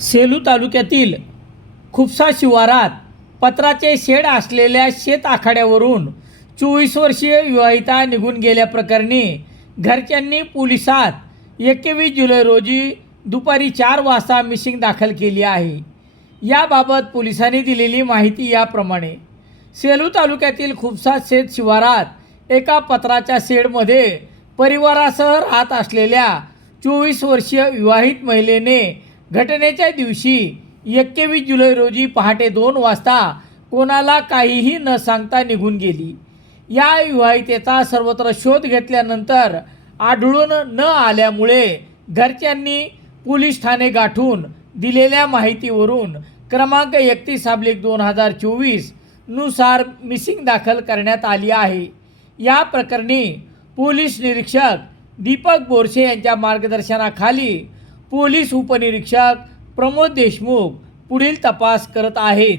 सेलू तालुक्यातील खुपसा शिवारात पत्राचे शेड असलेल्या शेत आखाड्यावरून चोवीस वर्षीय विवाहिता निघून गेल्याप्रकरणी घरच्यांनी पोलिसात एकवीस जुलै रोजी दुपारी चार वाजता मिसिंग दाखल केली आहे. याबाबत पोलिसांनी दिलेली माहिती याप्रमाणे सेलू तालुक्यातील खुपसा शेत शिवारात एका पत्राच्या शेडमध्ये परिवारासह राहत असलेल्या चोवीस वर्षीय विवाहित महिलेने घटनेच्या दिवशी एक्केवीस जुलै रोजी पहाटे दोन वाजता कोणाला काहीही न सांगता निघून गेली. या विवाहितेचा सर्वत्र शोध घेतल्यानंतर आढळून न आल्यामुळे घरच्यांनी पोलीस ठाणे गाठून दिलेल्या माहितीवरून क्रमांक एकतीस अब्लिक दोन हजार चोवीसनुसार मिसिंग दाखल करण्यात आली आहे. या प्रकरणी पोलीस निरीक्षक दीपक बोरसे यांच्या मार्गदर्शनाखाली पोलीस उपनिरीक्षक प्रमोद देशमुख पुढील तपास करत आहेत.